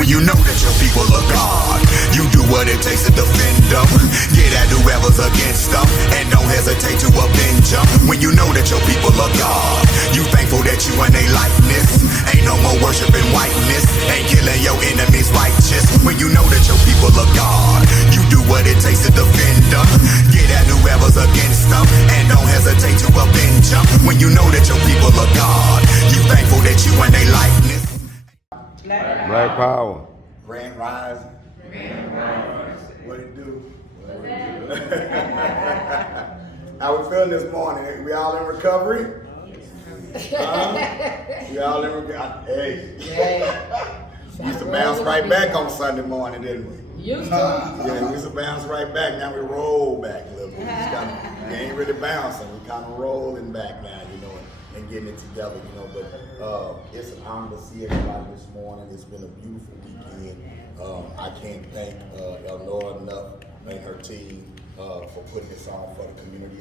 When you know that your people are God, you do what it takes to defend them. Get at whoever's against them, and don't hesitate to avenge them. When you know that your people are God, you thankful that you in their likeness. Ain't no more worshiping whiteness, ain't killing your enemies righteous. When you know that your people are God, you do what it takes to defend them. Get at whoever's against them, and don't hesitate to avenge them. When you know that your people are God, you thankful that you in their likeness. Black power. Grand Rise. What it do? How we feeling this morning? We all in recovery? We all in recovery? Hey. We used to bounce right back on Sunday morning, didn't we? Used to. Yeah, we used to bounce right back. Now we roll back a little bit. We ain't really bouncing. We kind of rolling back now, and getting it together, But it's an honor to see everybody this morning. It's been a beautiful weekend. I can't thank Elnora enough and her team for putting this on for the community.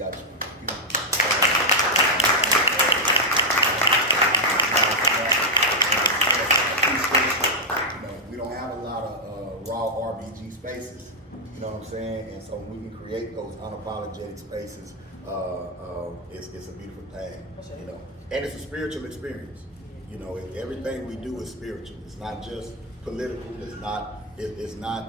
We don't have a lot of raw RBG spaces, you know what I'm saying? And so we can create those unapologetic spaces. It's a beautiful thing, and it's a spiritual experience. Everything we do is spiritual. It's not just political. It's not. You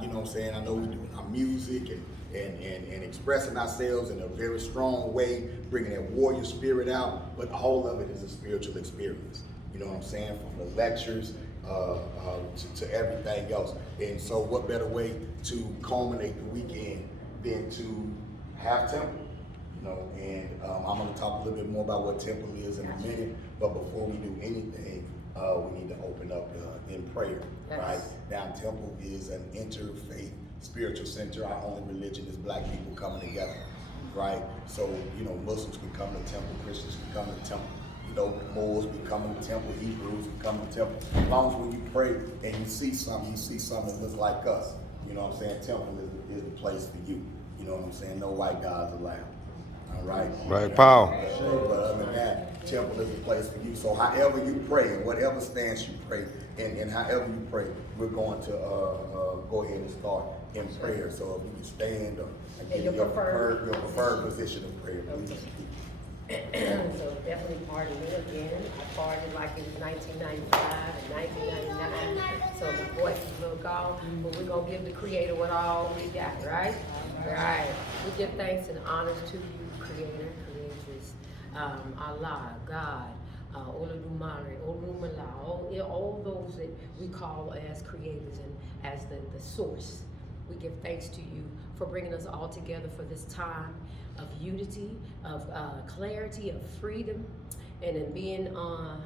know what I'm saying? I know we do our music and expressing ourselves in a very strong way, bringing that warrior spirit out. But all of it is a spiritual experience. You know what I'm saying? From the lectures to everything else. And so, what better way to culminate the weekend than to have temple? And I'm going to talk a little bit more about what temple is in a minute, but before we do anything, we need to open up in prayer, right? Now, temple is an interfaith spiritual center. Our only religion is black people coming together, right? So, Muslims can come to temple, Christians can come to temple, Moors can come to temple, Hebrews can come to temple. As long as when you pray and you see something that looks like us, you know what I'm saying? Temple is the place for you. You know what I'm saying? No white gods allowed. All right. Black power. But other than that, temple is a place for you. So however you pray, and whatever stance you pray, and however you pray, we're going to go ahead and start in prayer. So if you can stand and your preferred position of prayer, please. So definitely pardon me again. I pardoned like it was 1995 and 1999. So the voice is a little gone, but we're going to give the Creator what all we got, right? Right. We give thanks and honors to you, Creator, Creatress, Allah, God, Olodumare, Olumala, all those that we call as creators and as the source. We give thanks to you for bringing us all together for this time of unity, of clarity, of freedom, and in being on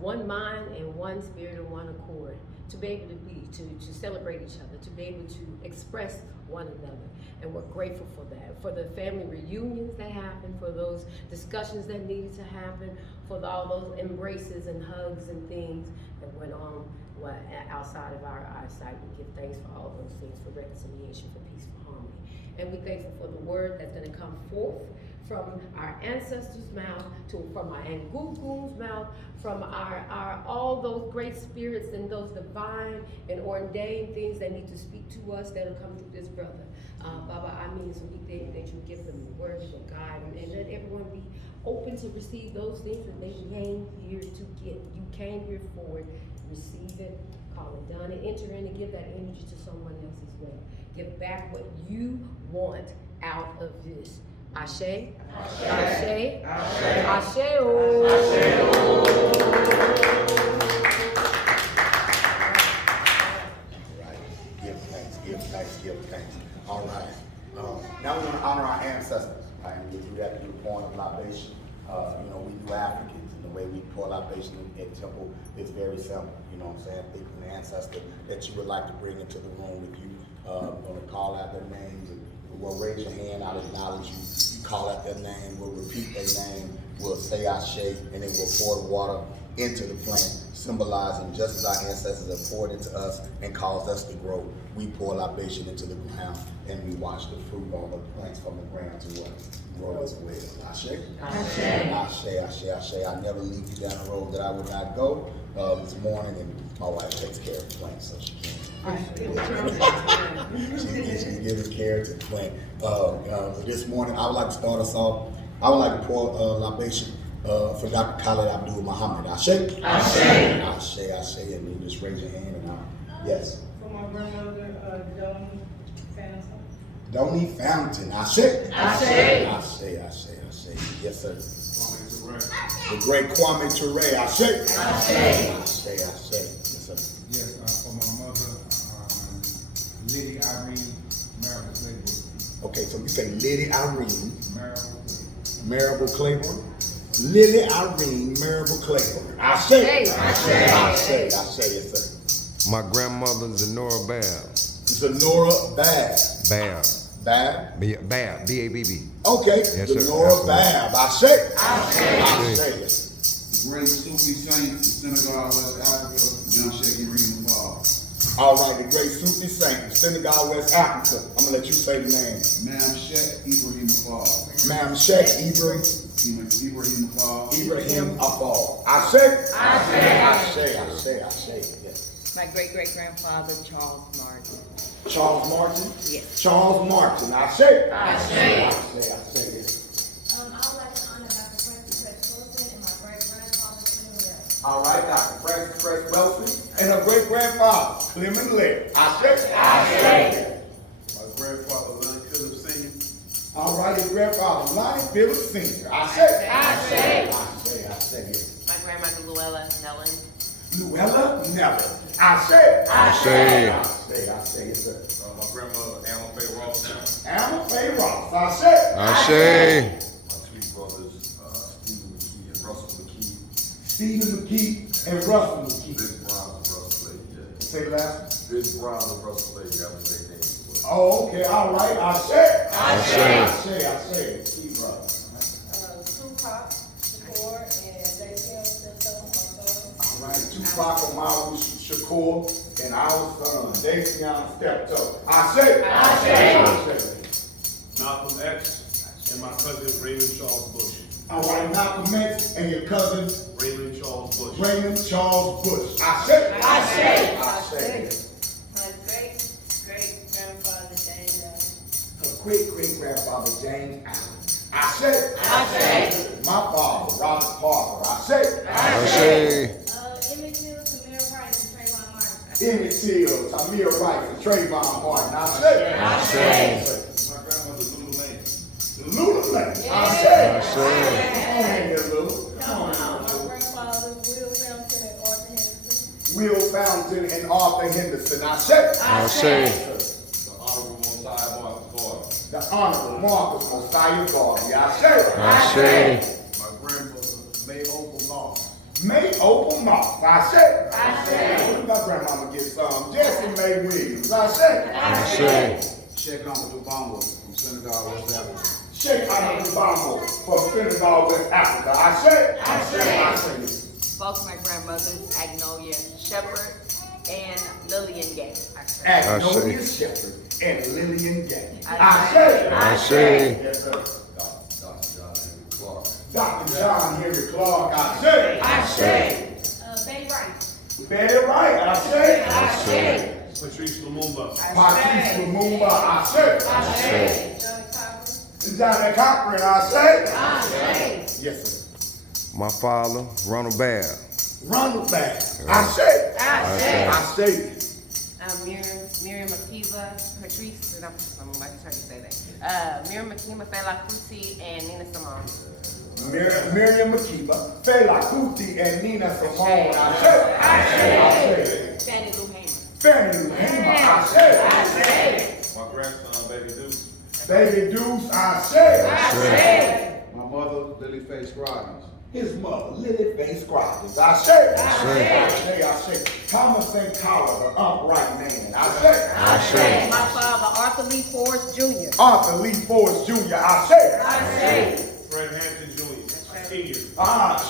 one mind and one spirit and one accord, to be able to celebrate each other, to be able to express one another. And we're grateful for that, for the family reunions that happened, for those discussions that needed to happen, for all those embraces and hugs and things that went on outside of our eyesight. We give thanks for all those things, for reconciliation, for peace, for harmony. And we're thankful for the word that's going to come forth from our ancestors' mouth, from our Ngugun's mouth, from our all those great spirits and those divine and ordained things that need to speak to us that'll come through this brother. Baba Amin, so we think that you give them the word to guide them, and let everyone be open to receive those things that they came here to get. You came here for it. Receive it, call it done, and enter in and give that energy to someone else as well. Give back what you want out of this. Ashe, Ashe, Ashe, Right. Give thanks. All right. Now we want to honor our ancestors. Right? And we do that through the pouring of libation. We do Africans, and the way we pour libation in temple is very simple. You know what I'm saying? Think of an ancestor that you would like to bring into the room with you. We're going to call out their names, and we'll raise your hand, I'll acknowledge you. You call out their name, we'll repeat their name, we'll say Ashe, and then we'll pour the water into the plant, symbolizing just as our ancestors have poured into us and caused us to grow, we pour libation into the ground, and we watch the fruit on the plants from the ground to what? Grow as well. Ashe? Ashe. I never lead you down the road that I would not go. This morning, and my wife takes care of the plants, so She's giving care to the twin. This morning, I would like to start us off. I would like to pour libation for Dr. Khalid Abdul Muhammad. Ashe? Ashe. Ashe, Ashe. And you just raise your hand and yes. For my grandmother, Donnie Fountain. Donnie Fountain. Ashe? Ashe. Ashe, Ashe, Ashe. Yes, sir. The great Kwame Ture. Ashe? Ashe. Ashe, Ashe. Yes, sir. Yes, for my mother, Lady Irene Marable Claiborne. Okay, so we say Lady Irene Marable. Marable Claiborne. Lily Irene Marable Claiborne. Ashe. Ashe. Ashe. Ashe. Yes, sir. My grandmother, Zenora Bab. Zenora Bab. Bab. Bab? Bab. B-A-B-B. Okay. Yes, sir. Zenora Bab. Ashe. Ashe. The great Sufi saint from Senegal, West Africa, Mount Sheikh Ibrahim Fall. All right, the great Sufi saint from Senegal, West Africa. I'm going to let you say the name. Mount Sheikh Ibrahim Fall. Ma'am Sheikh Ibrahim Fall. Ibrahim Afal. Ashe. Ashe. Ashe. Ashe. Yes. My great-great-grandfather, Charles Martin. Charles Martin? Yes. Charles Martin. Ashe. Ashe. Ashe. Ashe. Yes. I would like to honor Dr. Francis Wilson and my great-grandfather, Clement Lare. All right, Dr. Francis Wilson and her great-grandfather, Clement Lare. Ashe. Ashe. My grandfather, Lonnie Phillips Sr. All right, his grandfather, Lonnie Phillips Sr. Ashe. Ashe. Ashe. Yes. My grandmother, Luella Nellen. Luella Neller. Ashe. Ashe. Ashe. Ashe. Yes, sir. My grandmother, Alma Faye Ross. Alma Faye Ross. Ashe. Ashe. My two brothers, Stephen McKee and Russell McKee. Stephen McKee and Russell McKee. Vince Brown and Russell Lake. Yeah. Say the last. Vince Brown and Russell Lake, that was their name. Oh, okay. All right. Ashe. Ashe. Ashe. Ashe. Key brother. Tupac Shakur and J.P.M. Steptoe, my son. All right. Tupac Amaru Shakur and our son, Dacian Steptoe. Ashe. Ashe. Malcolm X and my cousin Raymond Charles Bush. All right. Malcolm X and your cousin, Raymond Charles Bush. Raymond Charles Bush. Ashe. Ashe. Ashe. My great-great-grandfather, James Allen. Her great-great-grandfather, James Allen. Ashe. Ashe. My father, Robert Parker. Ashe. Ashe. Emmett Till, Tamir Rice, and Trayvon Martin. Emmett Till, Tamir Rice, and Trayvon Martin. Ashe. Ashe. My grandmother, Lulu Lane. Lulu Lane. Ashe. Ashe. Come on in here, Lulu. Come on in here, My Lulu. grandfather, Will Fountain and Arthur Henderson. Will Fountain and Arthur Henderson. Ashe. Ashe. The Honorable Marcus Mosiah The Honorable Marcus Garvey. Mosiah Garvey. Ashe. Ashe. My grandmother, May Opal Moss. May Opal Moss. Ashe. Ashe. My grandmama get some. Jesse May Williams. Ashe. Ashe. Sheikh Amadou Bamba from Senegal, West Africa. Sheikh Amadou Bamba from Senegal, West Africa. Ashe. Ashe. Both my grandmothers, Agnolia Shepherd and Lillian Gay. Agnolia Shepherd and Lillian Gay. Ashe. Ashe. Yes, sir. Dr. John Henry Clark. Dr. John Henry Clark. Ashe. Betty Wright. Betty Wright. Ashe. Patrice Lumumba. Patrice Lumumba. Ashe. Ashe. Johnny Cochran. Ashe. Yes, sir. My father, Ronald Babb. Ronald Babb. Ashe. Ashe. Miriam Makeba, Patrice, I'm about to try to say that. Miriam Makeba, Fela Kuti, and Nina Simone. Miriam Makeba, Fela Kuti, and Nina Simone. Ashe. Fannie Lou Hamer. Fannie Lou Hamer. Ashe. My grandson, Baby Deuce. Baby Deuce. Ashe. My mother, Lily Faye Scroggins. His mother, Lily Faye Scroggins. Ashe. Ashe. Thomas St. Collar, the upright man. Ashe. My father, Arthur Lee Forrest Jr. Arthur Lee Forrest Jr. Ashe. Fred Hampton Jr. Senior.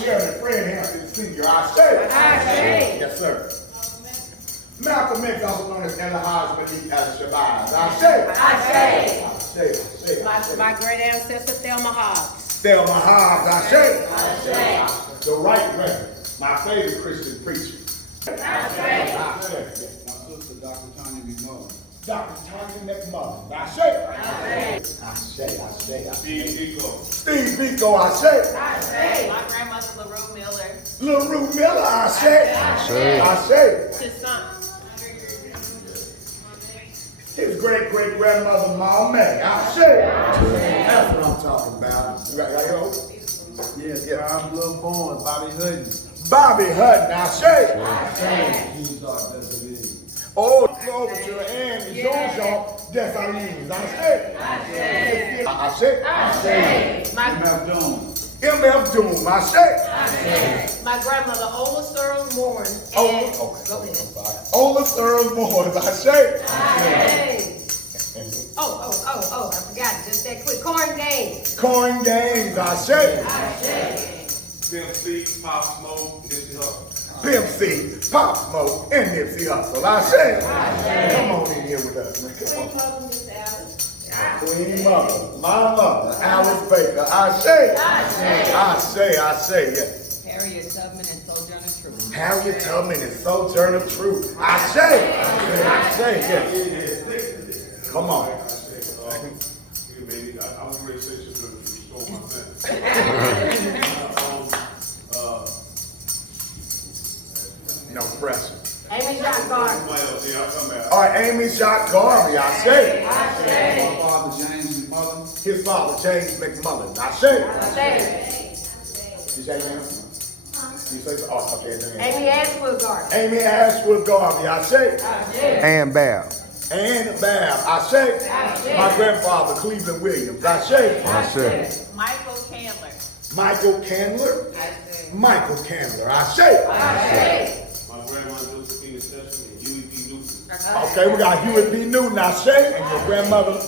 Chairman Fred Hampton Sr. Ashe. Yes, sir. Malcolm X, also known as Elahaj Malik al-Shabazz. Ashe. My great ancestor, Thelma Hobbs. Thelma Hobbs. Ashe. The right reverend, my favorite Christian preacher. My sister, Dr. Tanya B. Mullen. Dr. Tanya McMullen. I say. Steve Biko. Steve Biko, I say. My grandmother LaRue Miller. LaRue Miller, I say. I say. His son. His great-great-grandmother, Mama May. I say. That's what I'm talking about. You right, yo? Yes, I'm little born, Bobby Hutton. Bobby Hutton, I say. Oh, Overture and Jean-Jean Dessalines, I say. I say. MF Doom. MF Doom, I say. My grandmother, Ola Searles Moore. Ola, Go ahead. Ola Searles Moore, I say. Oh, I forgot, just that quick. Corn Gaines. Corn Gaines, I say. Pimp C, Pop Smoke, Nipsey Hussle. Pimp C, Pop Smoke, and Nipsey Hussle, I say. Come on in here with us, man. Come on. Queen Mother, Miss Alice. Queen Mother, my mother, Alice Baker, I say. I say, yes. Harriet Tubman and Sojourner Truth. Harriet Tubman and Sojourner Truth, I say, yes. Come on. Maybe I was ready to say shit to the stole my thing. No pressure. Amy Jacques Garvey. Yeah, I'll come back. All right, Amy Jacques Garvey, I say. My father, James McMullen. His father, James McMullen, I say. You say your name? You say so? Oh, okay. Amy Ashwood Garvey. Amy Ashwood Garvey, I say. And Bab. Ann Babb, I say. My grandfather, Cleveland Williams, I say. I say. Michael Candler. Michael Candler. Michael Candler, I say. My grandma Josephine Sessions and Huey P. Newton. Okay, we got Hewitt B. Newton, I say. And your grandmother,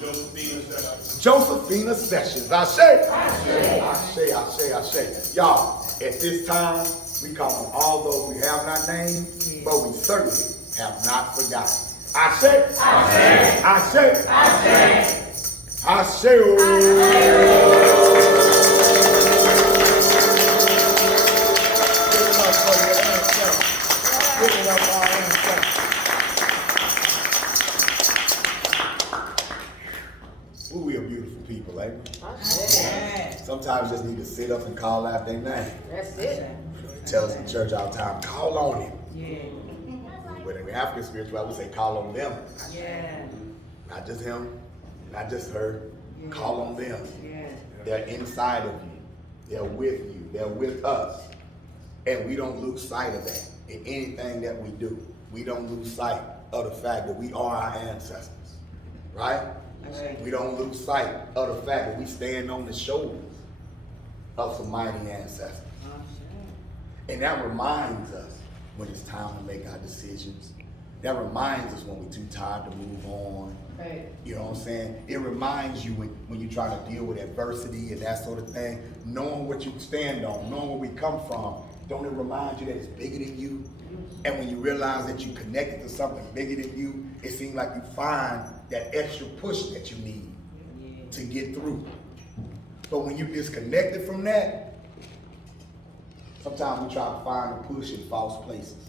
Josephine Sessions. Josephina Sessions, I say. I say. Y'all, at this time, we call on all those we have not named, but we certainly have not forgotten. I say. Ooh, we are beautiful people, ain't we? Sometimes just need to sit up and call out their name. That's it. Tell us in church all the time, call on him. Yeah. But in the African spirituality, we say call on them. Yeah. Not just him, not just her. Yeah. Call on them. Yeah. They're inside of you. They're with you. They're with us. And we don't lose sight of that in anything that we do. We don't lose sight of the fact that we are our ancestors. Right? Okay. We don't lose sight of the fact that we stand on the shoulders of some mighty ancestors. And that reminds us when it's time to make our decisions. That reminds us when we're too tired to move on. Right. You know what I'm saying? It reminds you when you're trying to deal with adversity and that sort of thing, knowing what you stand on, knowing where we come from, don't it remind you that it's bigger than you? And when you realize that you connected to something bigger than you, it seems like you find that extra push that you need to get through. But when you disconnected from that, sometimes we try to find a push in false places.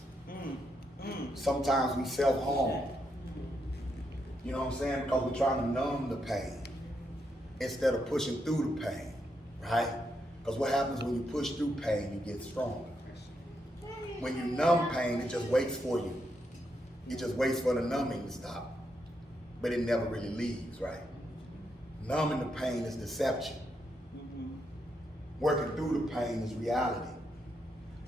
Sometimes we self-harm. You know what I'm saying? Because we're trying to numb the pain instead of pushing through the pain, right? Because what happens when you push through pain, you get stronger. When you numb pain, it just waits for you. It just waits for the numbing to stop. But it never really leaves, right? Numbing the pain is deception. Working through the pain is reality.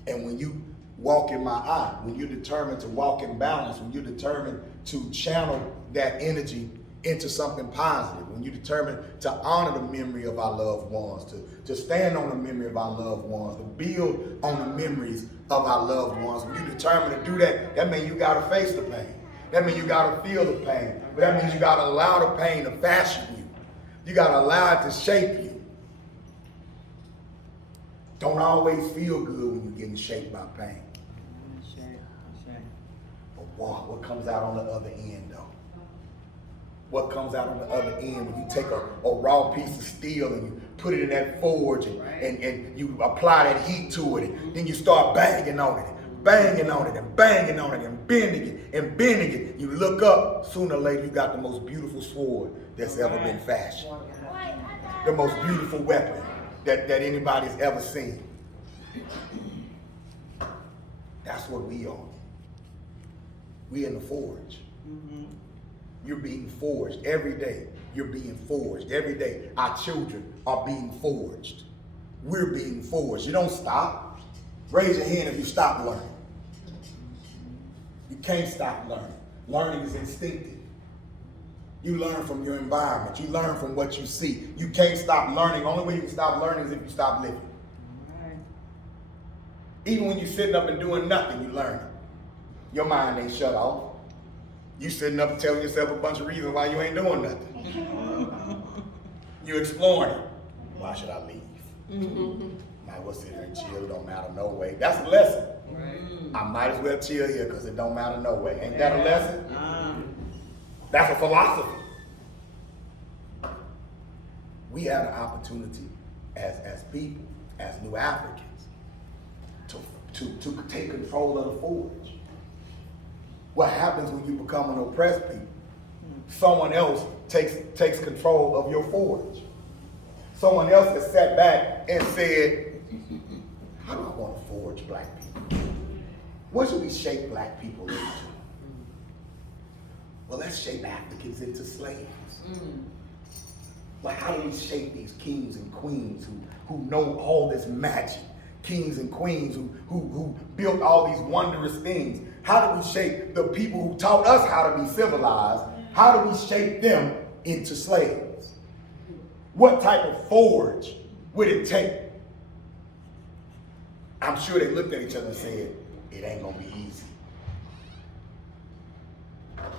And when you walk in my eye, when you're determined to walk in balance, when you're determined to channel that energy into something positive, when you're determined to honor the memory of our loved ones, to stand on the memory of our loved ones, to build on the memories of our loved ones, when you're determined to do that, that means you gotta face the pain. That means you gotta feel the pain. But that means you gotta allow the pain to fashion you. You gotta allow it to shape you. Don't always feel good when you're getting shaped by pain. But what comes out on the other end though? What comes out on the other end when you take a raw piece of steel and you put it in that forge and you apply that heat to it and then you start banging on it. banging on it and banging on it and bending it and bending it. You look up, sooner or later you got the most beautiful sword that's ever been fashioned. The most beautiful weapon that anybody's ever seen. That's what we are. We in the forge. You're being forged every day. You're being forged every day. Our children are being forged. We're being forged. You don't stop. Raise your hand if you stop learning. You can't stop learning. Learning is instinctive. You learn from your environment. You learn from what you see. You can't stop learning. The only way you can stop learning is if you stop living. Even when you're sitting up and doing nothing, you learn. Your mind ain't shut off. You sitting up and telling yourself a bunch of reasons why you ain't doing nothing. You exploring it. Why should I leave? Might well sit here and chill, it don't matter no way. That's a lesson. I might as well chill here because it don't matter no way. Ain't that a lesson? That's a philosophy. We have an opportunity as people, as new Africans, to take control of the forge. What happens when you become an oppressed people? Someone else takes control of your forge. Someone else has sat back and said, how do I want to forge black people? What should we shape black people into? Well, let's shape Africans into slaves. Well, how do we shape these kings and queens who know all this magic? Kings and queens who built all these wondrous things. How do we shape the people who taught us how to be civilized? How do we shape them into slaves? What type of forge would it take? I'm sure they looked at each other and said, it ain't gonna be easy.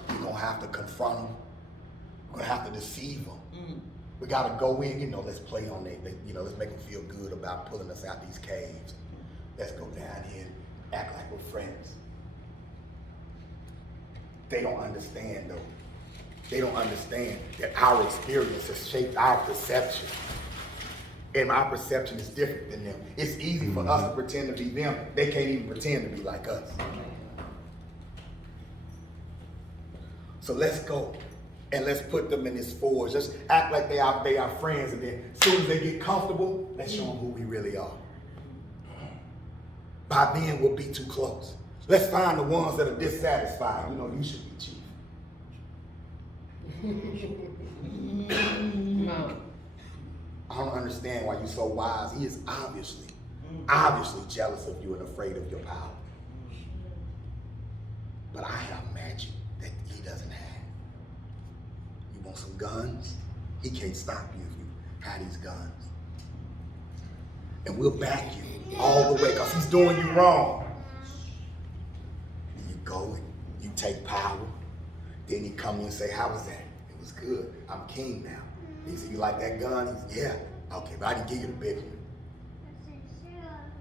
We're gonna have to confront them. We're gonna have to deceive them. We gotta go in, let's play on it. Let's make them feel good about pulling us out these caves. Let's go down here and act like we're friends. They don't understand though. They don't understand that our experience has shaped our perception. And our perception is different than them. It's easy for us to pretend to be them. They can't even pretend to be like us. So let's go and let's put them in this forge. Let's act like they are friends, and then as soon as they get comfortable, let's show them who we really are. By then, we'll be too close. Let's find the ones that are dissatisfied. You should be chief. I don't understand why you're so wise. He is obviously jealous of you and afraid of your power. But I have magic that he doesn't have. You want some guns? He can't stop you if you have these guns. And we'll back you all the way because he's doing you wrong. And you go and you take power. Then he come in and say, how was that? It was good. I'm king now. He said, you like that gun? He said, yeah. Okay, but I didn't give you the big one.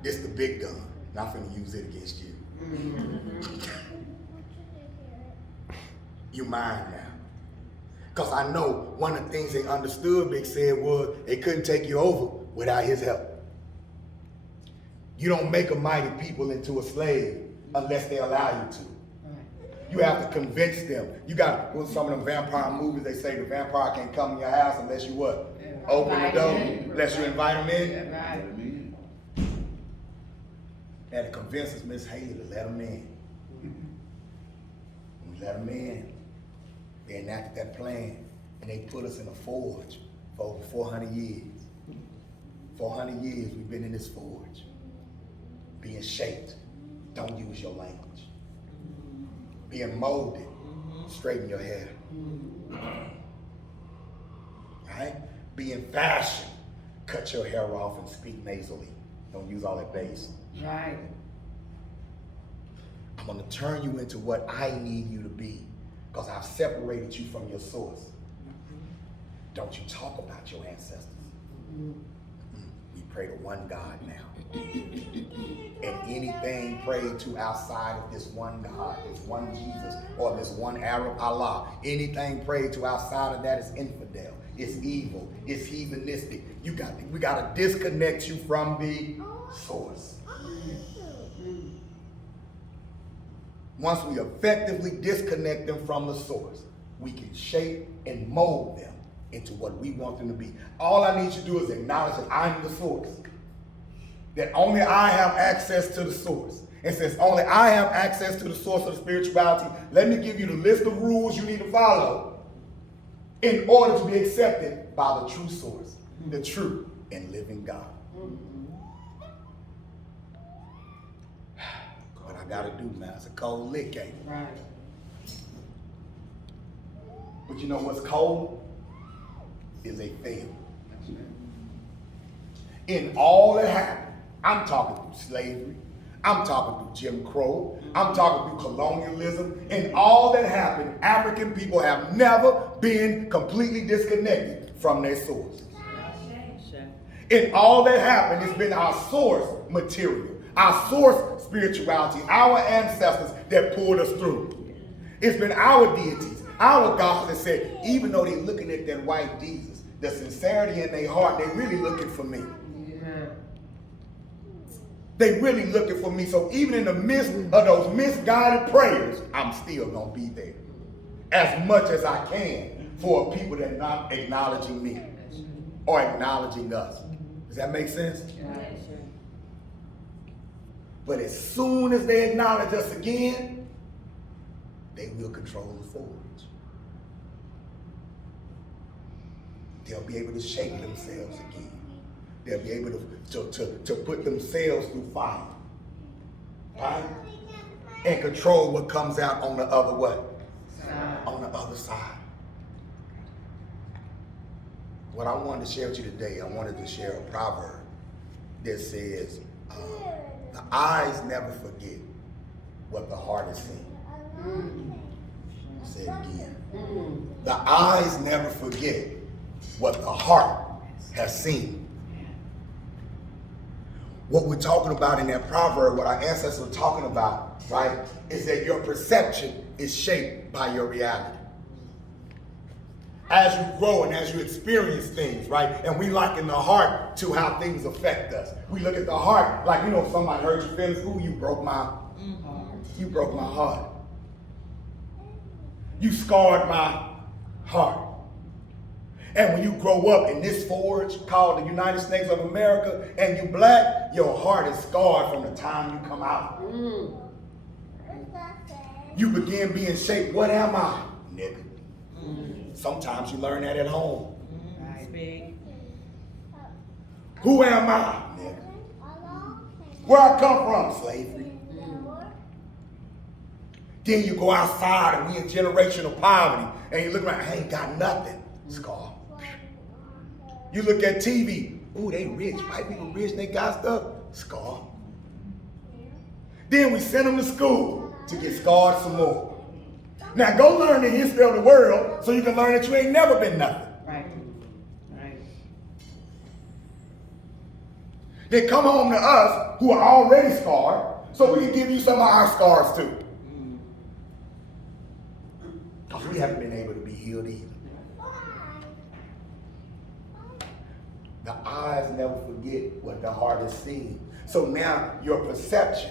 This the big gun. And I'm finna use it against you. You mine now. Because I know one of the things they understood, Big said, was they couldn't take you over without his help. You don't make a mighty people into a slave unless they allow you to. You have to convince them. You got some of them vampire movies, they say the vampire can't come in your house unless you what? Open the door, unless you invite them in. Had to convince us, Miss Haley, to let them in. We let them in. They enacted that plan, and they put us in a forge for over 400 years. 400 years we've been in this forge, being shaped. Don't use your language. Being molded, straighten your hair. Right? Being fashioned, cut your hair off and speak nasally. Don't use all that bass. Right. I'm gonna turn you into what I need you to be because I've separated you from your source. Don't you talk about your ancestors. We pray to one God now. And anything prayed to outside of this one God, this one Jesus, or this one Arab Allah, anything prayed to outside of that is infidel, it's evil, it's heathenistic. We gotta disconnect you from the source. once we effectively disconnect them from the source, we can shape and mold them into what we want them to be. All I need you to do is acknowledge that I'm the source. That only I have access to the source. And since only I have access to the source of the spirituality, let me give you the list of rules you need to follow in order to be accepted by the true source, the true and living God. What I gotta do, man, it's a cold lick, ain't it? Right. But you know what's cold? Is a fail. In all that happened, I'm talking through slavery, I'm talking through Jim Crow, I'm talking through colonialism. In all that happened, African people have never been completely disconnected from their source. In all that happened, it's been our source material, our source spirituality, our ancestors that pulled us through. It's been our deities, our gods that said, even though they're looking at that white Jesus, the sincerity in their heart, they really looking for me. They really looking for me. So even in the midst of those misguided prayers, I'm still going to be there as much as I can for people that are not acknowledging me or acknowledging us. Does that make sense? But as soon as they acknowledge us again, they will control the forge. They'll be able to shape themselves again. They'll be able to put themselves through fire. Right? And control what comes out on the other what? On the other side. What I wanted to share with you today, I wanted to share a proverb that says, the eyes never forget what the heart has seen. I'll say it again. The eyes never forget what the heart has seen. What we're talking about in that proverb, what our ancestors were talking about, right, is that your perception is shaped by your reality. As you grow and as you experience things, right, and we liken the heart to how things affect us. We look at the heart like, you know, if somebody hurt your feelings, ooh, you broke my heart. You scarred my heart. And when you grow up in this forge called the United States of America and you black, your heart is scarred from the time you come out. You begin being shaped. What am I, nigga? Sometimes you learn that at home. Who am I, nigga? Where I come from, slavery. Then you go outside and we in generational poverty and you look around, I ain't got nothing. Scar. You look at TV, ooh, they rich. White people rich, they got stuff. Scar. Then we send them to school to get scarred some more. Now go learn the history of the world so you can learn that you ain't never been nothing. Right. Then come home to us who are already scarred so we can give you some of our scars too. Because we haven't been able to be healed either. The eyes never forget what the heart has seen. So now your perception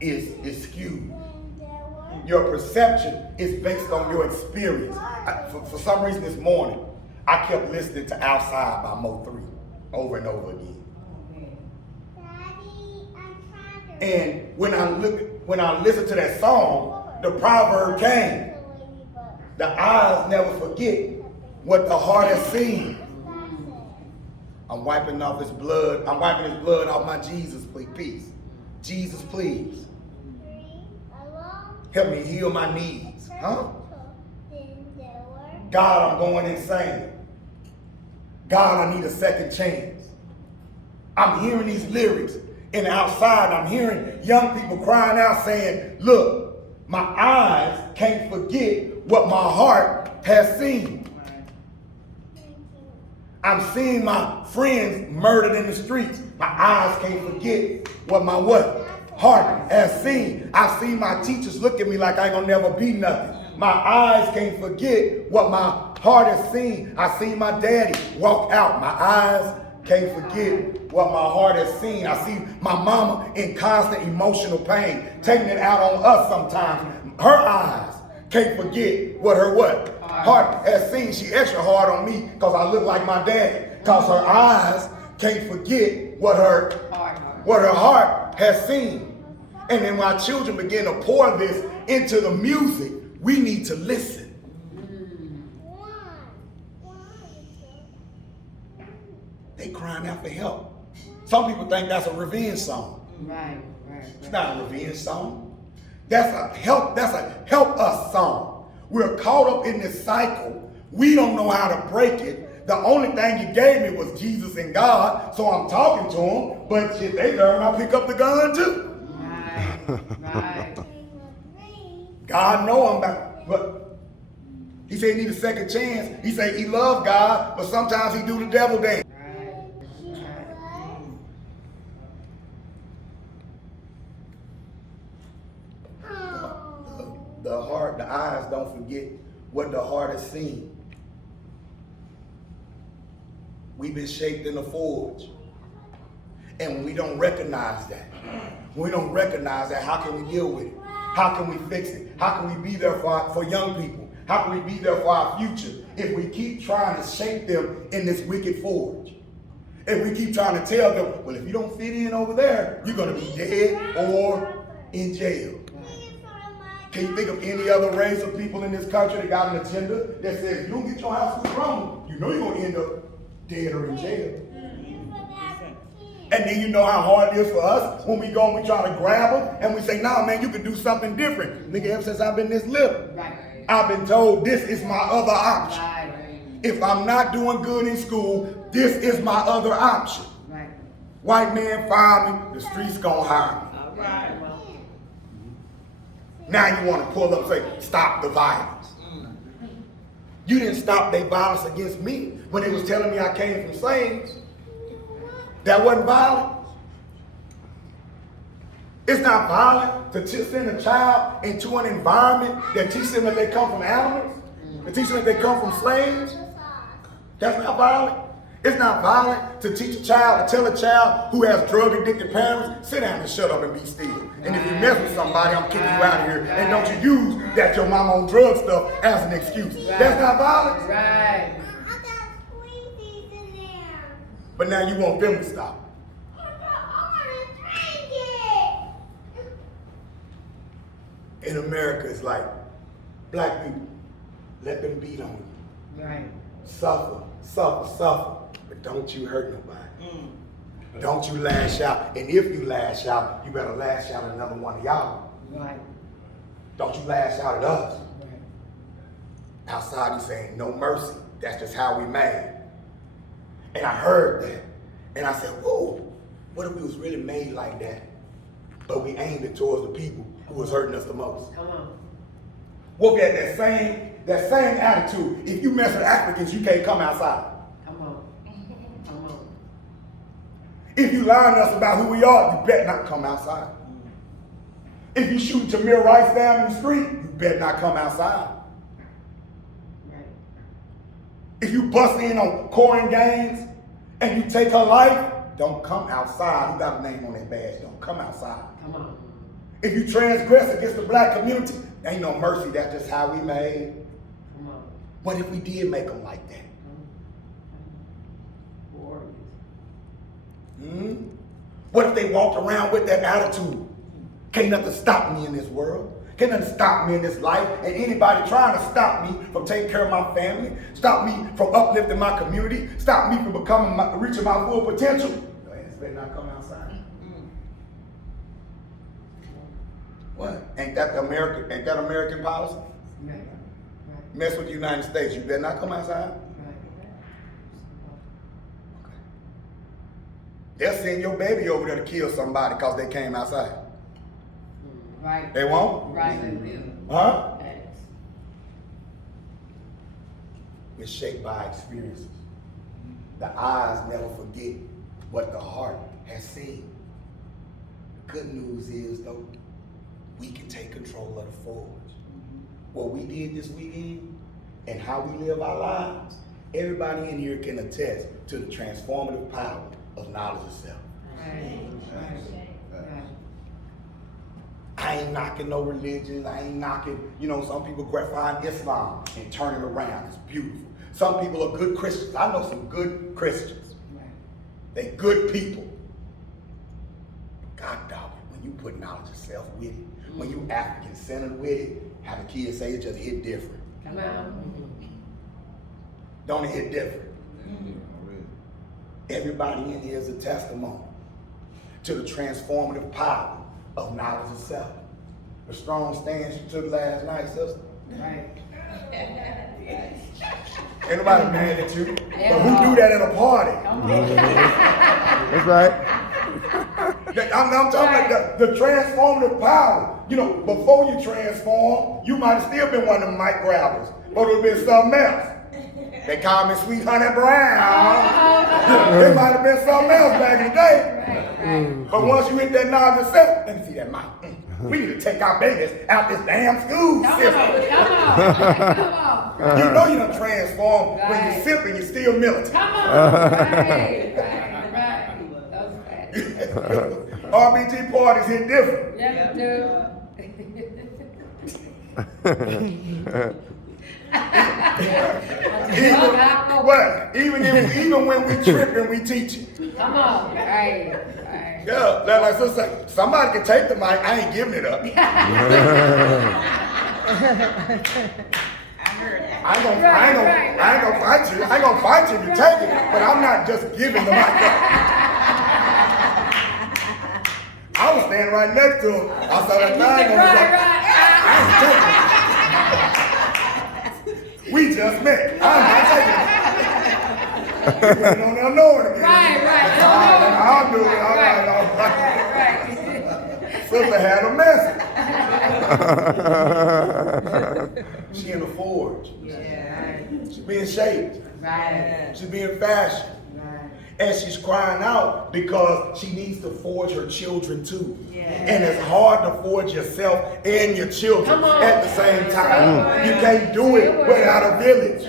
is skewed. Your perception is based on your experience. For some reason this morning, I kept listening to Outside by Mo3 over and over again. And when I listened to that song, the proverb came. The eyes never forget what the heart has seen. I'm wiping off his blood. I'm wiping his blood off my Jesus, please. Jesus, please. Help me heal my needs. Huh? God, I'm going insane. God, I need a second chance. I'm hearing these lyrics, and outside I'm hearing young people crying out saying, look, my eyes can't forget what my heart has seen. I'm seeing my friends murdered in the streets. My eyes can't forget what my heart has seen. I've seen my teachers look at me like I ain't gonna never be nothing. My eyes can't forget what my heart has seen. I seen my daddy walk out. My eyes can't forget what my heart has seen. I see my mama in constant emotional pain, taking it out on us sometimes. Her eyes can't forget what her what? Heart has seen. She extra hard on me because I look like my daddy. Because her eyes can't forget what her heart has seen. And then when our children begin to pour this into the music, we need to listen. They crying out for help. Some people think that's a revenge song. Right. It's not a revenge song. That's a help us song. We're caught up in this cycle. We don't know how to break it. The only thing he gave me was Jesus and God, so I'm talking to him, but shit, they learn I pick up the gun too. Right. God know I'm back, but he said he need a second chance. He said he loved God, but sometimes he do the devil dance. The heart, the eyes don't forget what the heart has seen. We've been shaped in the forge. And when we don't recognize that, how can we deal with it? How can we fix it? How can we be there for young people? How can we be there for our future if we keep trying to shape them in this wicked forge? If we keep trying to tell them, well, if you don't fit in over there, you're going to be dead or in jail. Can you think of any other race of people in this country that got an agenda that says, you don't get your house wrong, you know you're going to end up dead or in jail? And then you know how hard it is for us when we go and we try to grab them and we say, nah, man, you can do something different. Nigga, ever since I've been this little, I've been told this is my other option. If I'm not doing good in school, this is my other option. White man fire me, the streets gonna hire me. Now you want to pull up and say, stop the violence. You didn't stop their violence against me when they was telling me I came from slaves. That wasn't violent. It's not violent to send a child into an environment that teaches them that they come from animals, that teaches them that they come from slaves. That's not violent. It's not violent to teach a child, to tell a child who has drug-addicted parents, sit down and shut up and be still. And if you mess with somebody, I'm kicking you out of here. And don't you use that your mama on drug stuff as an excuse. That's not violence. Right. But now you want them to stop. In America, it's like, black people, let them beat on you. Right. Suffer, but don't you hurt nobody. Don't you lash out. And if you lash out, you better lash out at another one of y'all. Right. Don't you lash out at us. Right. Outside he's saying, no mercy. That's just how we made. And I heard that. And I said, whoa, what if we was really made like that? But we aimed it towards the people who was hurting us the most. Come on. What if we had that same attitude? If you mess with Africans, you can't come outside. Come on. If you lying to us about who we are, you better not come outside. If you shoot Tamir Rice down in the street, you better not come outside. Right. If you bust in on Corin Gaines and you take her life, don't come outside. Who got a name on that badge? Don't come outside. Come on. If you transgress against the black community, there ain't no mercy. That's just how we made. Come on. What if we did make them like that? What if they walked around with that attitude? Can't nothing stop me in this world. Can't nothing stop me in this life. And anybody trying to stop me from taking care of my family, stop me from uplifting my community, stop me from reaching my full potential, your ass better not come outside. What? Ain't that American policy? Right. Mess with the United States, you better not come outside. They'll send your baby over there to kill somebody because they came outside. Right. They won't? Right, they will. Huh? Yes. We're shaped by experiences. The eyes never forget what the heart has seen. The good news is, though, we can take control of the forge. What we did this weekend and how we live our lives Everybody in here can attest to the transformative power of knowledge of self. I ain't knocking no religion. I ain't knocking, some people find Islam and turn it around. It's beautiful. Some people are good Christians. I know some good Christians. They good people. God dog it, when you put knowledge of self with it, when you African centered with it, how the kids say it just hit different. Come on. Don't it hit different? Everybody in here is a testimony to the transformative power of knowledge of self. The strong stance you took last night, sister. Right. Ain't nobody mad at you. But who do that at a party? That's right. I'm talking about the transformative power. Before you transform, you might have still been one of them mic grabbers. Or it would have been something else. They call me Sweet Honey Brown. It might have been something else back in the day. But once you hit that knowledge of self, let me see that mic. We need to take our babies out this damn school system. Come on. You know you done transform when you're sipping, you're still militant. Come on. Right. That was right. RBG parties hit different. Yeah, do. Even when we trip and we teach it. Come on. Right. Yeah, like sister, somebody can take the mic. I ain't giving it up. I ain't gonna fight you. I ain't gonna fight you to take it, but I'm not just giving the mic up. I was standing right next to him. I saw that thing and was like, I ain't taking it. We just met. I'm not taking it. We waiting on that Lord again. Right. I'll do it. All right. Sister had a message. She in the forge. She's being shaped. Right. She's being fashioned. And she's crying out because she needs to forge her children too. And it's hard to forge yourself and your children at the same time. You can't do it without a village.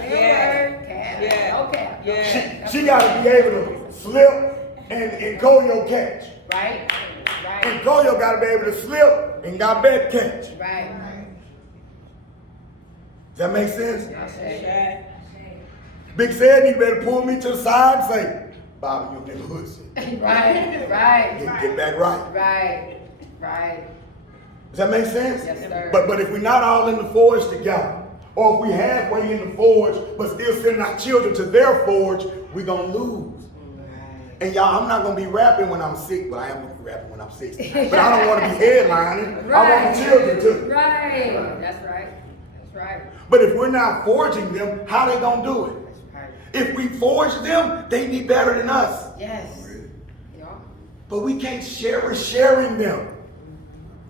She got to be able to slip and Koyo catch. Right. And Koyo got to be able to slip and got bet catch. Right. Does that make sense? Big said, you better pull me to the side and say, Bobby, you in the hood. Right. Get back right. Right. Does that make sense? Yes, sir. But if we're not all in the forge together, or if we halfway in the forge, but still sending our children to their forge, we're going to lose. And y'all, I'm not going to be rapping when I'm sick, but I am going to be rapping when I'm 60. But I don't want to be headlining. I want the children to. Right. That's right. But if we're not forging them, how they going to do it? If we forge them, they be better than us. Yes. Yeah. But we can't share sharing them.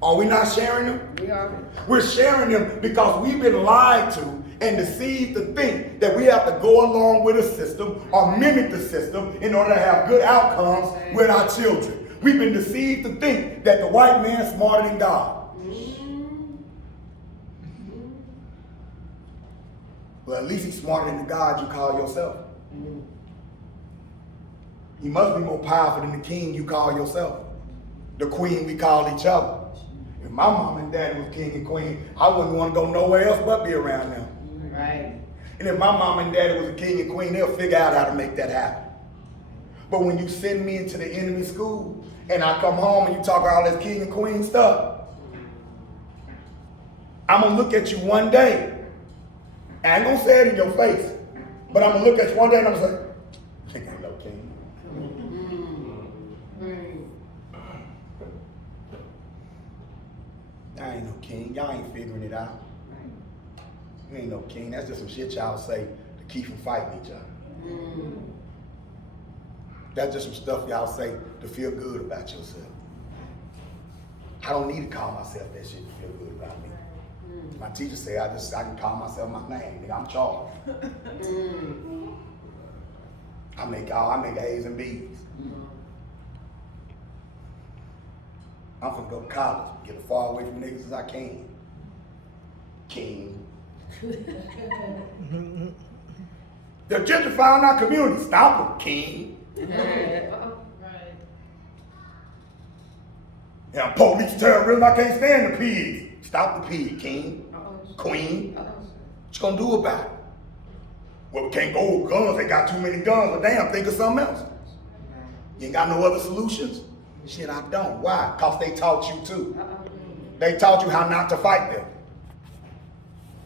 Are we not sharing them? We are. We're sharing them because we've been lied to and deceived to think that we have to go along with a system or mimic the system in order to have good outcomes with our children. We've been deceived to think that the white man's smarter than God. Well, at least he's smarter than the God you call yourself. He must be more powerful than the king you call yourself. The queen we call each other. If my mom and daddy was king and queen, I wouldn't want to go nowhere else but be around them. Right. And if my mom and daddy was a king and queen, they'll figure out how to make that happen. But when you send me into the enemy school and I come home and you talk all this king and queen stuff, I'm going to look at you one day. I ain't gonna say it in your face, but I'm gonna look at you one day and I'm gonna say, ain't no king. I ain't no king. Y'all ain't figuring it out. You ain't no king. That's just some shit y'all say to keep from fighting each other. That's just some stuff y'all say to feel good about yourself. I don't need to call myself that shit to feel good about me. My teacher said I can call myself my name. Nigga, I'm Charles. I make A's and B's. I'm finna go to college, get as far away from niggas as I can. King. They're gentrifying our community. Stop them, King. Right. Yeah, police terrorism, I can't stand the pigs. Stop the pig, King. Queen. What you gonna do about it? Well, we can't go with guns. They got too many guns. But damn, think of something else. You ain't got no other solutions? Shit, I don't. Why? Because they taught you to. They taught you how not to fight them.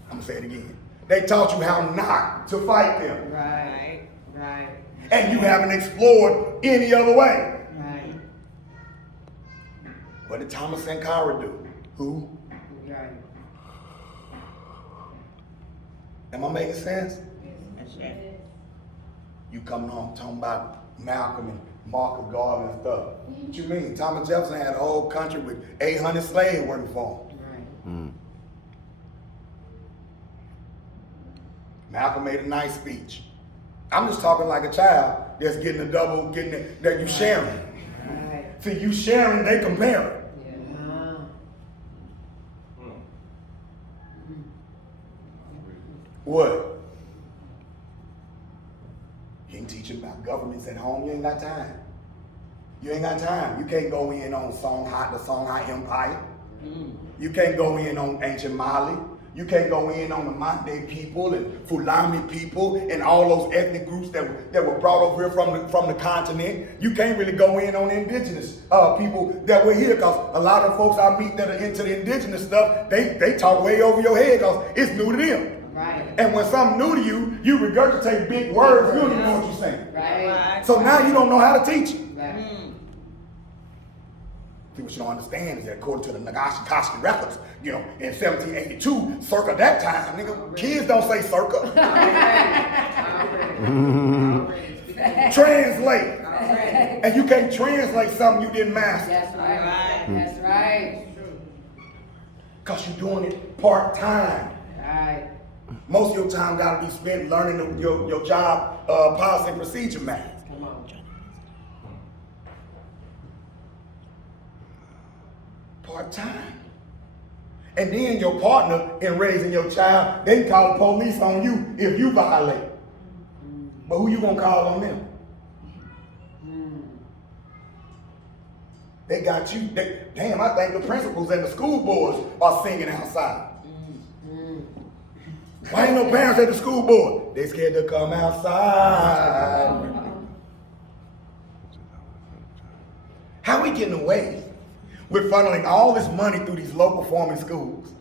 I'm gonna say it again. They taught you how not to fight them. Right, right, And you haven't explored any other way. right, What did Thomas Sankara do? Who? right. Am I making sense? That's it. You coming on talking about Malcolm and Marcus Garvey and stuff. What you mean? Thomas Jefferson had a whole country with 800 slaves working for him. Right. Malcolm made a nice speech. I'm just talking like a child that's getting a double, getting it, that you sharing. Right. See, you sharing, they comparing. Yeah. What? You ain't teaching about governments at home. You ain't got time. You ain't got time. You can't go in on the Songhai Empire. You can't go in on ancient Mali. You can't go in on the Mande people and Fulani people and all those ethnic groups that were brought over here from the continent. You can't really go in on the indigenous people that were here, because a lot of folks I meet that are into the indigenous stuff, they talk way over your head because it's new to them. Right. And when something new to you, you regurgitate big words, you don't even know what you're saying. Right. So now you don't know how to teach it. Right. See, what you don't understand is that according to the Nagashikoshi records, in 1782, circa that time, nigga, kids don't say circa. Translate. And you can't translate something you didn't master. That's right. That's right. Because you're doing it part-time. Right. Most of your time got to be spent learning your job policy and procedure math. Come on. Part-time. And then your partner in raising your child, they can call the police on you if you violate. But who you gonna call on them? They got you. Damn, I think the principals and the school boards are singing outside. Why ain't no parents at the school board? They scared to come outside. How we getting away with funneling all this money through these low performing schools?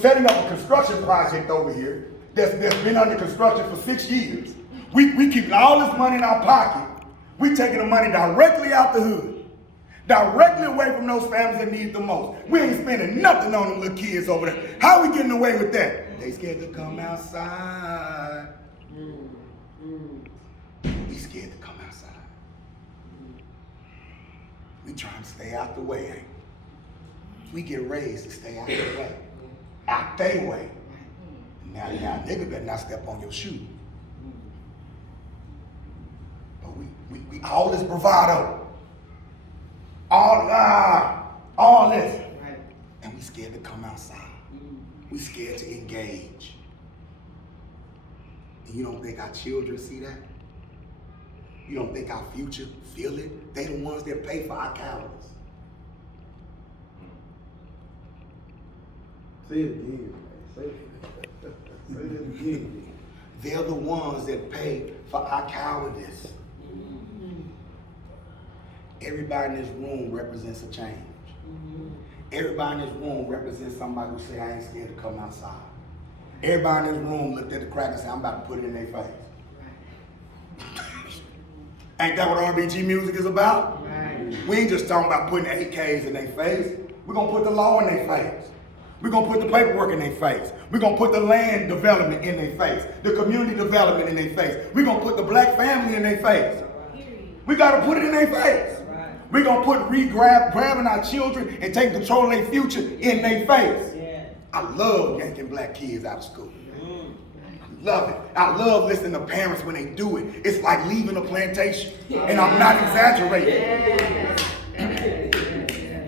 Setting up a construction project over here that's been under construction for 6 years. We keeping all this money in our pocket. We taking the money directly out the hood. Directly away from those families that need the most. We ain't spending nothing on them little kids over there. How are we getting away with that? They scared to come outside. We scared to come outside. We trying to stay out the way, ain't we? We get raised to stay out the way. Out they way. Now, nigga better not step on your shoe. But we all this bravado. All this. Right. And we scared to come outside. We scared to engage. And you don't think our children see that? You don't think our future feel it? They the ones that pay for our cowardice. Say it again, man. Say it again. They're the ones that pay for our cowardice. Everybody in this room represents a change. Everybody in this room represents somebody who say, I ain't scared to come outside. Everybody in this room looked at the crack and said, I'm about to put it in their face. Ain't that what RBG music is about? Right. We ain't just talking about putting AKs in their face. We're going to put the law in their face. We're going to put the paperwork in their face. We're going to put the land development in their face. The community development in their face. We're going to put the black family in their face. We got to put it in their face. We're going to put grabbing our children and taking control of their future in their face. Yeah. I love yanking black kids out of school. I love it. I love listening to parents when they do it. It's like leaving a plantation. And I'm not exaggerating.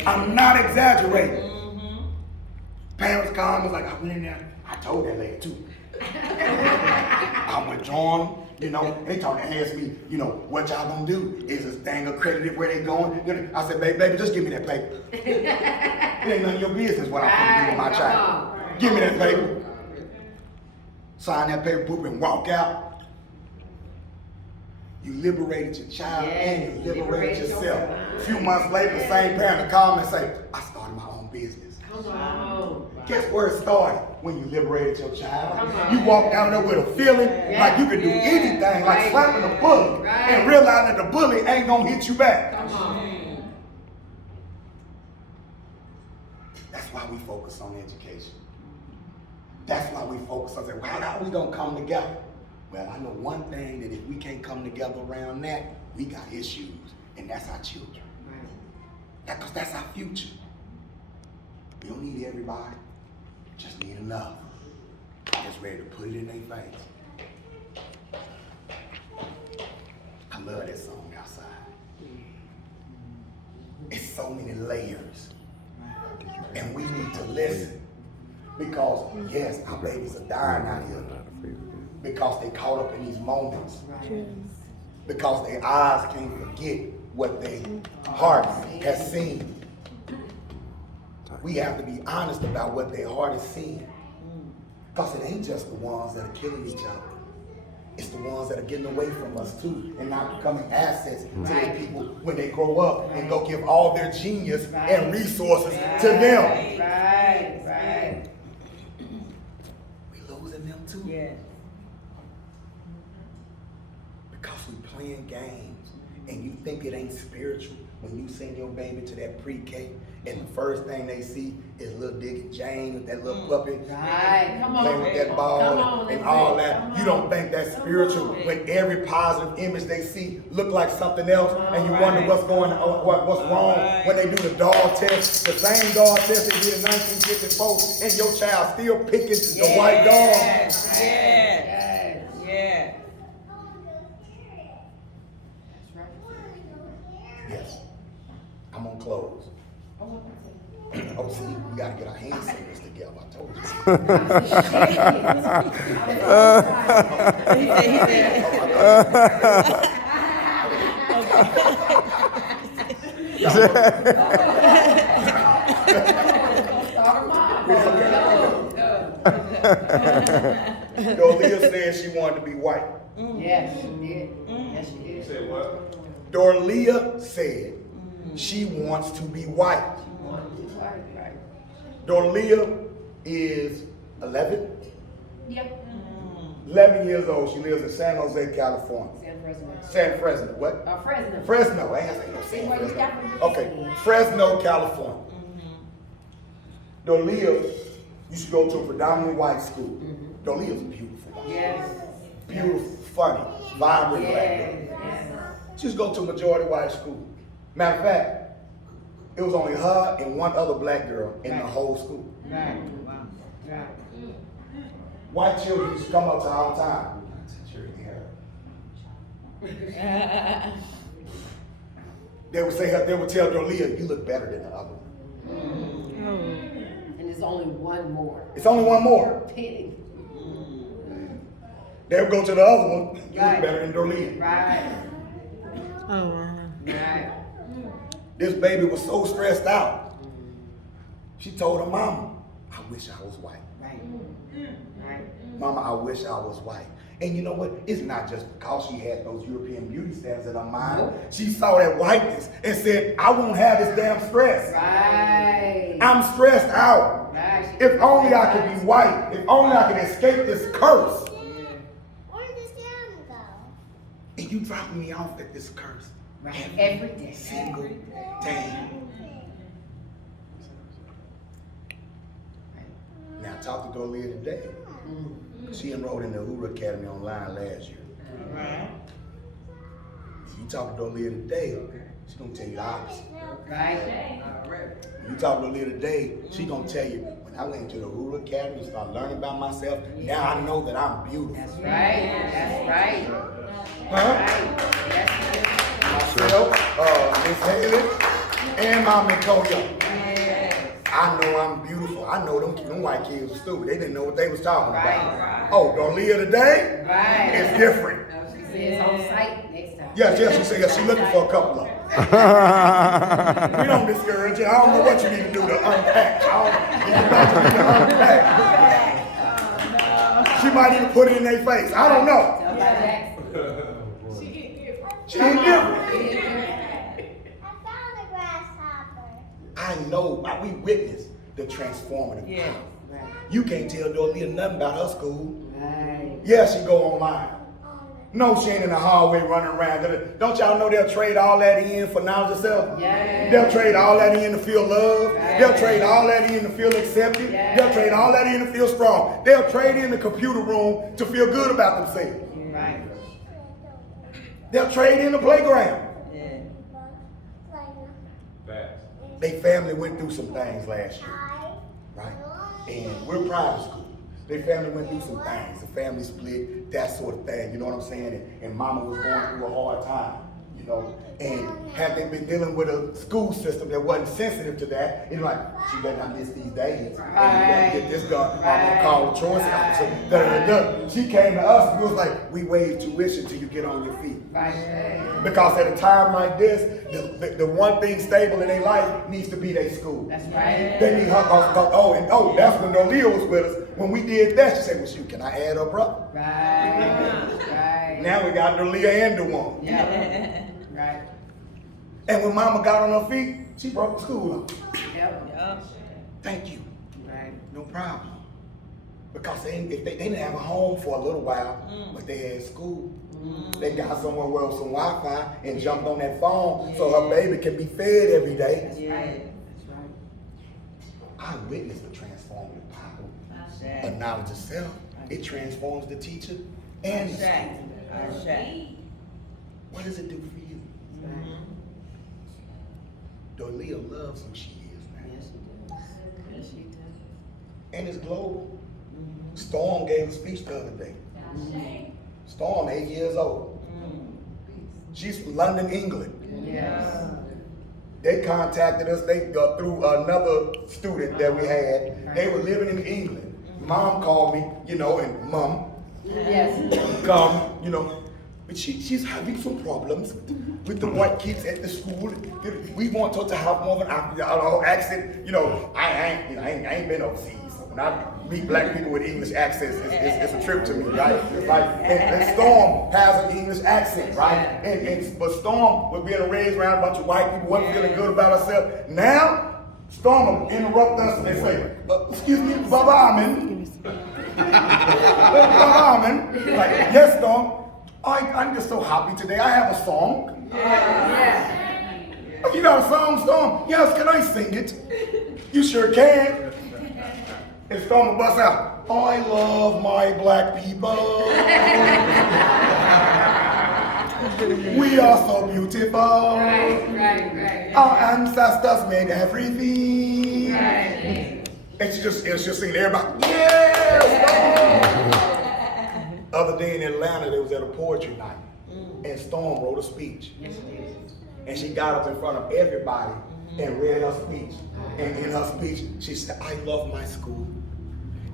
I'm not exaggerating. Parents call me like, I went in there. I told that lady too. I'm withdrawing. You know, they ask me, you know, what y'all gonna do? Is this thing accredited where they going? You know, I said, baby, just give me that paper. It ain't none of your business what I'm gonna do with my child. Give me that paper. Sign that paper, boop, and walk out. You liberated your child and you liberated yourself. A few months later, the same parent will call me and say, I started my own business. Come on. Guess where it started? When you liberated your child. You walk down there with a feeling like you can do anything, like slapping a bully and realizing that the bully ain't gonna hit you back. Come on. That's why we focus on education. That's why we focus on saying, well, how are we gonna come together? Well, I know one thing, that if we can't come together around that, we got issues, and that's our children. Because that's our future. We don't need everybody, just need enough that's ready to put it in their face. I love that song, Outside. It's so many layers, and we need to listen. Because, yes, our babies are dying out here. Because they caught up in these moments. Because their eyes can't forget what their heart has seen. We have to be honest about what their heart is seeing. Because it ain't just the ones that are killing each other. It's the ones that are getting away from us too and not becoming assets to the people when they grow up and go give all their genius and resources to them. Right. We losing them too. Yeah. Because we playing games and you think it ain't spiritual when you send your baby to that pre-K and the first thing they see is little Dick Jane with that little puppy playing with that ball and all that. You don't think that's spiritual when every positive image they see look like something else and you wonder what's going on, what's wrong when they do the dog test, the same dog test they did in 1954 and your child still picking the white dog. Yes. I'm on close. Oh, see, we gotta get our hand signals together. I told you. Dorleah said she wanted to be white. Yes, she did. Yes, she did. Say what? Dorleah said she wants to be white. Dorleah is 11? Yep. 11 years old. She lives in San Jose, California. San Fresno. What? Fresno. Fresno. I ain't saying no San Fresno. Okay. Fresno, California. Dorleah used to go to a predominantly white school. Dorleah's beautiful. Yes. Beautiful, funny, vibrant black girl. She used to go to a majority white school. Matter of fact, it was only her and one other black girl in the whole school. Right. Right. White children used to come up to her all the time. They would tell Dorleah, you look better than the other one. And there's only one more. It's only one more. Penny. They would go to the other one, you look better than Dorleah. Right. Right. This baby was so stressed out. She told her mama, I wish I was white. Right. Right. Mama, I wish I was white. And you know what? It's not just because she had those European beauty standards in her mind. She saw that whiteness and said, I won't have this damn stress. Right. I'm stressed out. Right. If only I could be white. If only I could escape this curse. Where did this down go? And you dropping me off at this curse. Right. Every day. Single day. Now I talked to Dorleah today. She enrolled in the Uhuru Academy online last year. If you talk to Dorleah today, she's gonna tell you the opposite. Right. You talk to Dorleah today, she's gonna tell you, when I went to the Uhuru Academy and started learning about myself, now I know that I'm beautiful. That's right. That's right. Huh? Myself, Miss Haley, and my Mikoya. I know I'm beautiful. Oh, I know them white kids were stupid. They didn't know what they was talking about. Right. Oh, Dorlia today? Right. It's different. She says on site next time. Yes, she said, yes, she looking for a couple of them. We don't discourage you. I don't know what you need to do to unpack. She might even put it in their face. I don't know. She ain't different. I found a grasshopper. I know. We witnessed the transformative Yeah. power. Right. You can't tell Dorlia nothing about her school. Right. Yeah, she go online. No, she ain't in the hallway running around. Don't y'all know they'll trade all that in for knowledge of self? Yeah. They'll trade all that in to feel love. Right. They'll trade all that in to feel accepted. Yeah. They'll trade all that in to feel strong. They'll trade in the computer room to feel good about themselves. Right. They'll trade in the playground. Yeah. They family went through some things last year, right? And we're proud of school. Their family went through some things. The family split, that sort of thing. You know what I'm saying? And mama was going through a hard time, you know. And had they been dealing with a school system that wasn't sensitive to that, it's like, she better not miss these days. And you better get this done. I'm gonna call the truancy officer. She came to us and was like, we waive tuition till you get on your feet. Right. Because at a time like this, the one thing stable in their life needs to be their school. That's right. They need her, that's when Dorlia was with us. When we did that, she said, well, shoot, can I add her brother? Right. Right. Now we got Dorlia and Dewan. Yeah. Right. And when mama got on her feet, she broke the school up. Yep. Thank you. Right. No problem. Because they didn't have a home for a little while, but they had school. They got somewhere with some Wi-Fi and jumped on that phone so her baby can be fed every day. That's right. That's right. I witnessed the transformative power of knowledge of self. It transforms the teacher and the student. What does it do for you? Dorlia loves who she is now. Yes, she does. Yes, she does. And it's global. Storm gave a speech the other day. Storm, 8 years old. She's from London, England. Yes. They contacted us through another student that we had. They were living in England. Mom called me, and mom called me, but she's having some problems with the white kids at the school. We want her to have more of an accent. I ain't been overseas. So when I meet black people with English accents, it's a trip to me, right? It's like, and Storm has an English accent, right? But Storm was being raised around a bunch of white people, wasn't feeling good about herself. Now, Storm will interrupt us and they say, excuse me, Baba Amin. Baba Amin. Like, yes, Storm. I'm just so happy today. I have a song. You got a song, Storm? Yes, can I sing it? You sure can. And Storm will bust out, I love my black people. We are so beautiful. Right. Our ancestors made everything. Right. And she's just singing, everybody, yes! Other day in Atlanta, they was at a poetry night. And Storm wrote a speech. Yes, she did. And she got up in front of everybody and read her speech. And in her speech, she said, I love my school.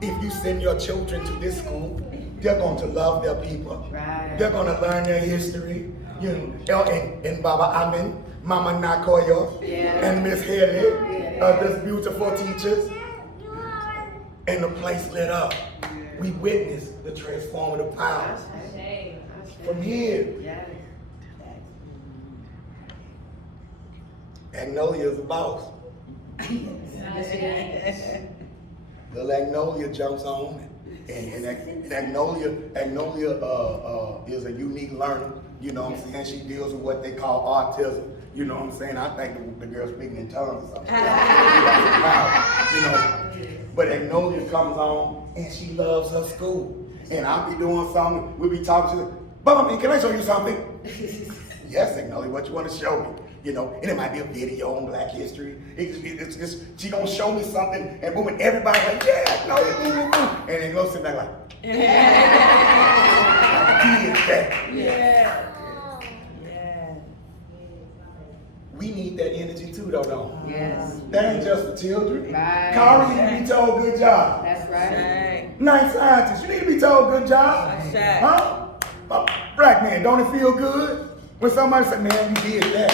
If you send your children to this school, they're going to love their people. Right. They're going to learn their history. And Baba Amin, Mama Nakoyo, and Miss Haley, those beautiful teachers. And the place lit up. We witnessed the transformative power from here. Yes. Agnolia is the boss. Little Agnolia jumps on, and Agnolia is a unique learner. You know what I'm saying? She deals with what they call autism. You know what I'm saying? I think the girl speaking in tongues or something. But Agnolia comes on and she loves her school. And I'll be doing something, we'll be talking to her. Baba, can I show you something? Yes, Agnolia, what you want to show me? And it might be a video on Black history. She gonna show me something, and boom, and everybody like, yeah, Agnolia, boom, boom, boom. And then go sit back like, We need that energy too, though, don't we? Yes. That ain't just for children. Right. Kari need to be told good job. That's right. Nice scientists, you need to be told good job. Right. Huh? Black man, don't it feel good when somebody say, man, you did that.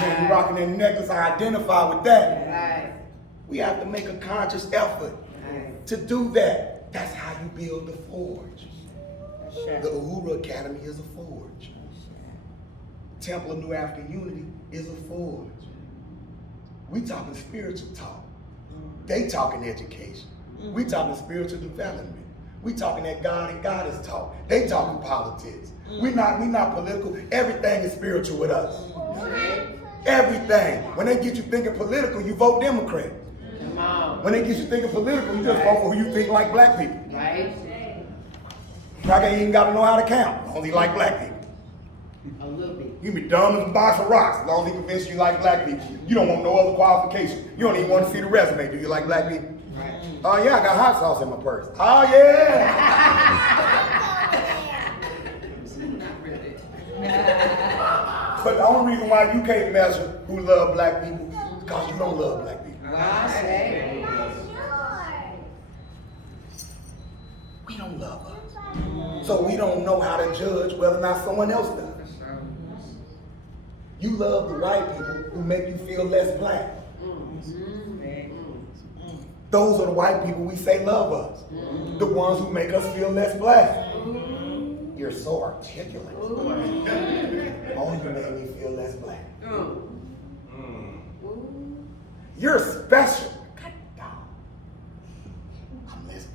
Man, you rocking that necklace, I identify with that. Right. We have to make a conscious effort to do that. That's how you build the forge. The Uhuru Academy is a forge. Temple of New African Unity is a forge. We talking spiritual talk. They talking education. We talking spiritual development. We talking that God and Goddess talk. They talking politics. We not political. Everything is spiritual with us. Everything. When they get you thinking political, you vote Democrat. When they get you thinking political, you just vote for who you think like black people. Right. Black ain't even gotta know how to count. Only like black people. A little bit. You can be dumb as a box of rocks as long as he convince you like black people. You don't want no other qualification. You don't even want to see the resume. Do you like black people? Right. Oh yeah, I got hot sauce in my purse. Oh yeah. Not really. But the only reason why you can't measure who love black people is because you don't love black people. I say. We don't love us. So we don't know how to judge whether or not someone else does. You love the white people who make you feel less black. Those are the white people we say love us. The ones who make us feel less black. You're so articulate. Oh, you made me feel less black. You're special.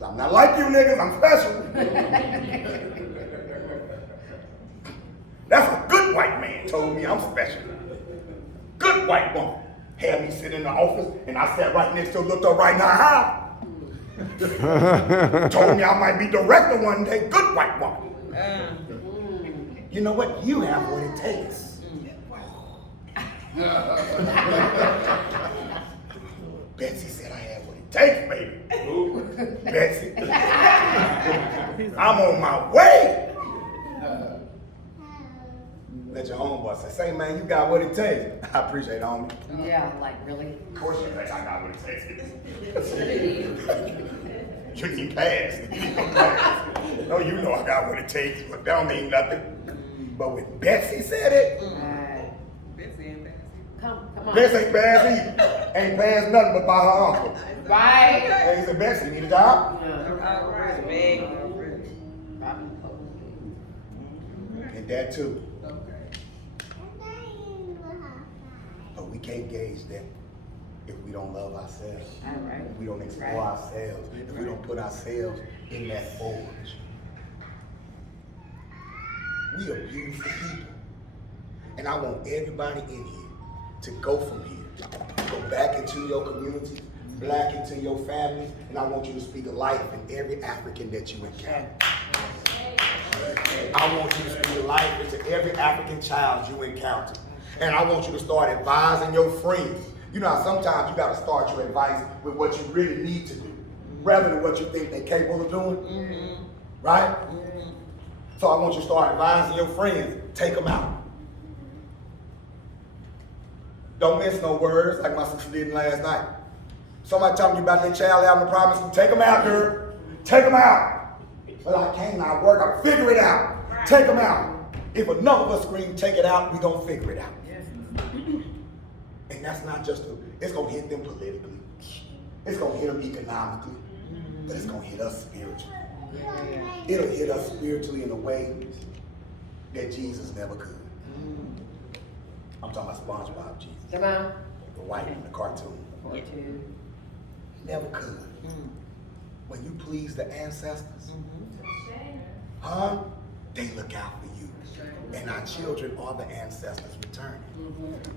I'm not like you niggas, I'm special. That's a good white man told me I'm special. Good white woman. Had me sit in the office and I sat right next to her, looked up right now. Told me I might be director one day. Good white woman. You know what? You have what it takes. Betsy said I had what it takes, baby. Betsy. I'm on my way. Let your homeboy say, man, you got what it takes. I appreciate it, homie. Yeah, like really. Of course you think I got what it takes. You can pass. No, you know I got what it takes, but that don't mean nothing. But when Betsy said it, Betsy ain't bad. Come on. Betsy ain't bad either. Ain't passed nothing but by her uncle. Right. And he said, Betsy, you need a job? And that too. But we can't gauge that if we don't love ourselves. All right. If we don't explore ourselves. If we don't put ourselves in that forge. We are beautiful people. And I want everybody in here to go from here. Go back into your communities, black into your families, and I want you to speak life in every African that you encounter. I want you to speak life into every African child you encounter. And I want you to start advising your friends. You know how sometimes you gotta start your advice with what you really need to do, rather than what you think they're capable of doing, right? So I want you to start advising your friends, take them out. Don't miss no words like my sister did last night. Somebody talking to you about their child having a problem, take them out, girl. Take them out. Well, I can't, I work, I'll figure it out. Take them out. If enough of us scream, take it out, we gonna figure it out. And that's not just, it's gonna hit them politically. It's gonna hit them economically. But it's gonna hit us spiritually. It'll hit us spiritually in a way that Jesus never could. I'm talking about SpongeBob Jesus. Come on. The white one, the cartoon. Never could. When you please the ancestors, they look out for you. And our children are the ancestors returning.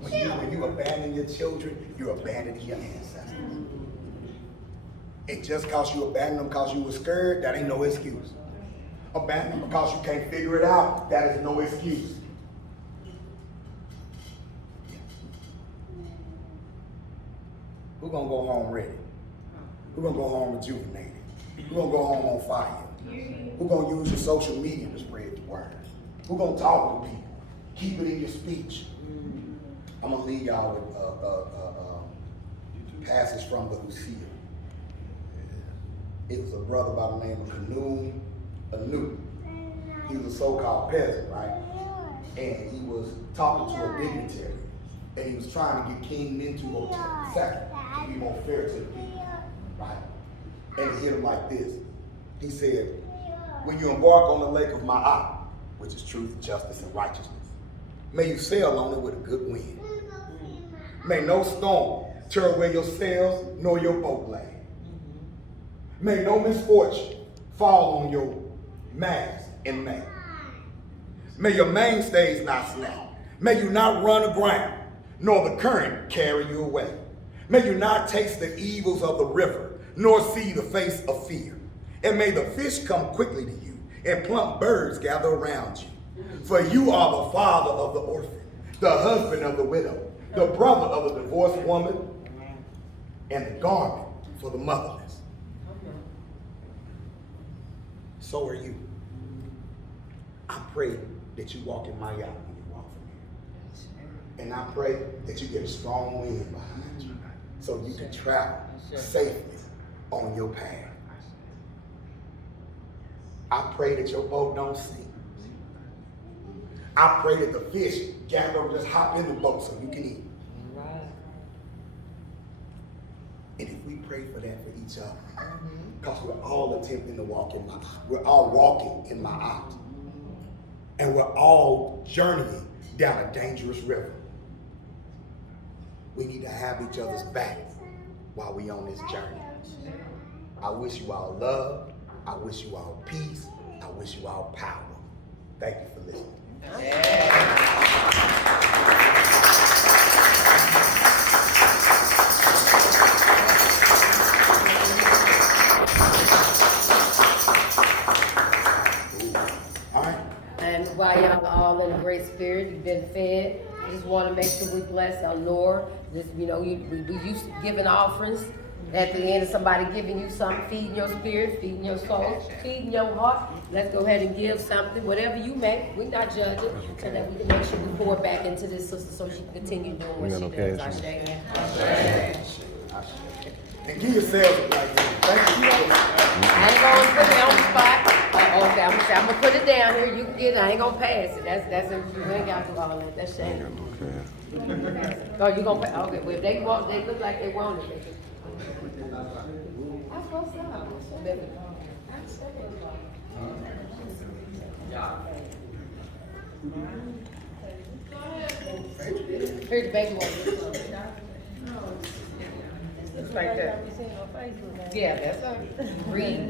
When you abandon your children, you're abandoning your ancestors. And just because you abandoned them because you were scared, that ain't no excuse. Abandon them because you can't figure it out, that is no excuse. We're gonna go home ready. We're gonna go home rejuvenated. We're gonna go home on fire. We're gonna use your social media to spread the word. We're gonna talk to people. Keep it in your speech. I'm gonna leave y'all with a passage from the Lucia. It was a brother by the name of Anu. He was a so-called peasant, right? And he was talking to a dignitary, and he was trying to get King Mintu II to be more fair to the people, right? And he hit him like this. He said, when you embark on the lake of Ma'at, which is truth, justice, and righteousness, may you sail on it with a good wind. May no storm tear away your sails nor your boat lag. May no misfortune fall on your mast and main. May your mainstays not snap. May you not run aground, nor the current carry you away. May you not taste the evils of the river, nor see the face of fear. And may the fish come quickly to you, and plump birds gather around you. For you are the father of the orphan, the husband of the widow, the brother of the divorced woman, and the garment for the motherless. So are you. I pray that you walk in my yard when you walk from here. And I pray that you get a strong wind behind you so you can travel safely on your path. I pray that your boat don't sink. I pray that the fish gather, just hop in the boat so you can eat. And if we pray for that for each other, because we're all attempting to walk in my, we're all walking in my out. And we're all journeying down a dangerous river. We need to have each other's back while we're on this journey. I wish you all love. I wish you all peace. I wish you all power. Thank you for listening. All right. And while y'all are all in a great spirit, you've been fed, I just want to make sure we bless our Lord. Just, we used to giving offerings. At the end of somebody giving you something, feeding your spirit, feeding your soul, feeding your heart. Let's go ahead and give something, whatever you make. We're not judging, so that we can make sure we pour back into this sister so she can continue doing what she does. Ashe. And give yourselves a black hand. Thank you. I ain't gonna put it on the spot. Okay, I'm gonna put it down here. You can get it. I ain't gonna pass it. That's we ain't got to do all that. That's shame. Oh, you gonna pass? Okay, well if they want, they look like they want it. They can. I suppose so. Here's the baby one. It's like that. Yeah, that's her. Reading.